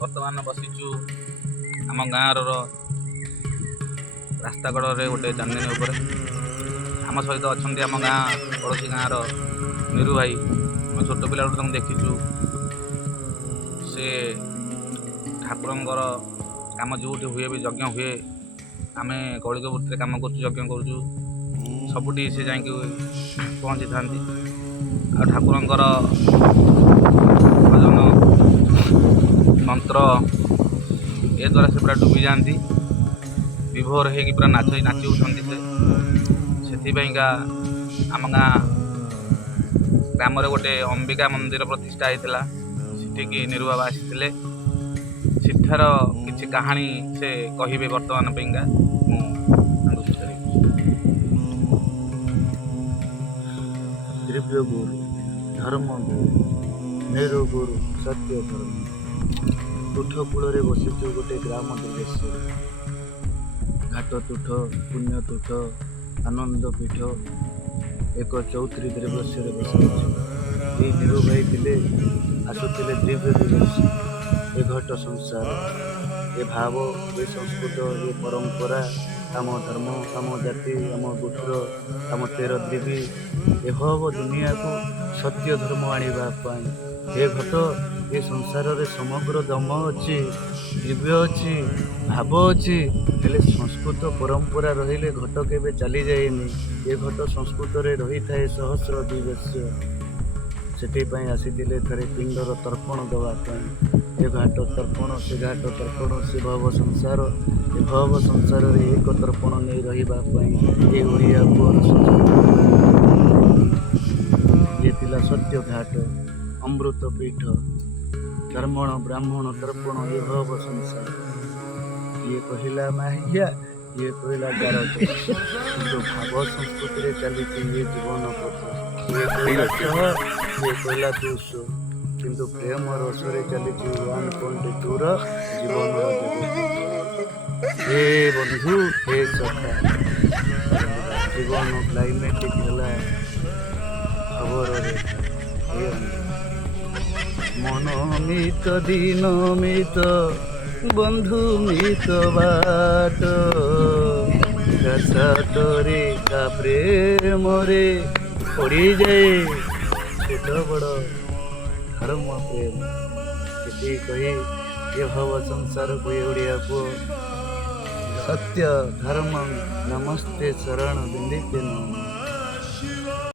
ବର୍ତ୍ତମାନ ବସିଛୁ ଆମ ଗାଁର ରାସ୍ତା କଡ଼ରେ ଗୋଟେ ଚାନ୍ଦିନୀ ଉପରେ। ଆମ ସହିତ ଅଛନ୍ତି ଆମ ଗାଁ ପଡ଼ୋଶୀ ଗାଁର ନିରୁ ଭାଇ। ଆମେ ଛୋଟ ପିଲାଠୁ ତାଙ୍କୁ ଦେଖିଛୁ। ସେ ଠାକୁରଙ୍କର କାମ ଯେଉଁଠି ହୁଏ ବି ଯଜ୍ଞ ହୁଏ, ଆମେ କଳିକବୃତ୍ତିରେ କାମ କରୁଛୁ, ଯଜ୍ଞ କରୁଛୁ, ସବୁଠି ସେ ଯାଇକି ପହଞ୍ଚିଥାନ୍ତି। ଆଉ ଠାକୁରଙ୍କର ଭଜନ ମନ୍ତ୍ର ଏ ଦ୍ୱାରା ସେ ପୁରା ଡୁବି ଯାଆନ୍ତି, ବିଭୋର ହେଇକି ପୁରା ନାଚି ଉଠନ୍ତି। ସେଥିପାଇଁକା ଆମ ଗାଁ ଗ୍ରାମରେ ଗୋଟେ ଅମ୍ବିକା ମନ୍ଦିର ପ୍ରତିଷ୍ଠା ହେଇଥିଲା। ସେଠିକି ନିରୁ ବାବା ଆସିଥିଲେ। ସେଠାର କିଛି କାହାଣୀ ସେ କହିବେ ବର୍ତ୍ତମାନ ପାଇଁକା। ମୁଁ ତାଙ୍କୁ ପଚାରିବି। ଦିବ୍ୟ ଗୁରୁ, ଧର୍ମ ଗୁରୁ, ମେରୁ ଗୁରୁ, ସତ୍ୟ ଧର୍ମ। ତୁଠ କୂଳରେ ବସିଛୁ ଗୋଟେ ଗ୍ରାମ ଦିବେଶ୍ୱର। ଘାଟ ତୁଠ, ପୁଣ୍ୟ ତୁଠ, ଆନନ୍ଦ ପୀଠ, ଏକ ଚୌତ୍ରୀ ଦିବସରେ ବସିଛୁ। ଏଇ ନିରୁ ଭାଇ ଥିଲେ, ଆସୁଥିଲେ ଦିବ୍ୟ ଦିବସ। ଏ ଘଟ ସଂସାର, ଏ ଭାବ, ଏ ସଂସ୍କୃତ, ଏ ପରମ୍ପରା, ଆମ ଧର୍ମ, ଆମ ଜାତି, ଆମ ଗୋତ୍ର, ଆମ 13 ଦେବୀ, ଏ ହବ ଦୁନିଆକୁ ସତ୍ୟ ଧର୍ମ ଆଣିବା ପାଇଁ। ଏ ଘଟ, ଏ ସଂସାରରେ ସମଗ୍ର ଦମ ଅଛି, ଦିବ୍ୟ ଅଛି, ଭାବ ଅଛି। ହେଲେ ସଂସ୍କୃତ ପରମ୍ପରା ରହିଲେ ଘଟ କେବେ ଚାଲିଯାଏନି। ଏ ଘଟ ସଂସ୍କୃତରେ ରହିଥାଏ ସହସ୍ର ଦିବସ। ସେଥିପାଇଁ ଆସିଥିଲେ ଥରେ ପିଣ୍ଡର ତର୍ପଣ ଦେବା ପାଇଁ। ଏ ଘାଟ ତର୍ପଣ, ସେ ଘାଟ ତର୍ପଣ, ସେ ଭବ ସଂସାର, ଏ ଭବ ସଂସାରରେ ଏକ ତର୍ପଣ ନେଇ ରହିବା ପାଇଁ। ଏ ଓଡ଼ିଆ ପୁଅର ଇଏ ଥିଲା ସତ୍ୟ ଘାଟ, ଅମୃତ ପୀଠ, ଧର୍ମଣ ବ୍ରାହ୍ମଣ ତର୍ପଣ, ଏ ଭବ ସଂସାର। ଇଏ କହିଲା ମାହିଆ, ଇଏ କହିଲା ଗାରଦ, କିନ୍ତୁ ଭାବ ସଂସ୍କୃତିରେ ଚାଲିଛି ଇଏ ଜୀବନ ପଥ। ଇଏ କହିଲା ସହ, ଇଏ କହିଲା ଦୁଷ, କିନ୍ତୁ ପ୍ରେମ ରସରେ ଚାଲିଛି 1.2ର ଜୀବନର ଜଗତ। ହେ ବନ୍ଧୁ, ହେ ସଖା, ଜୀବନ କ୍ଲାଇମେଟିକ ହେଲା ଖବରରେ। ମନ ମିତ ଦିନ ମିତ, ବନ୍ଧୁ ମିତ ବାଟ, କାସାଟରେ କା ପ୍ରେମରେ ପଡ଼ିଯାଏ ଛୋଟ ବଡ଼ ଧର୍ମ ପ୍ରେମ। ସେଠି କହି ଏ ଭବ ସଂସାରକୁ ଏ ଓଡ଼ିଆ ପୁଅ ସତ୍ୟ ଧର୍ମ ନମସ୍ତେ ଶରଣ ବିନ୍ଦିତେ ନମ।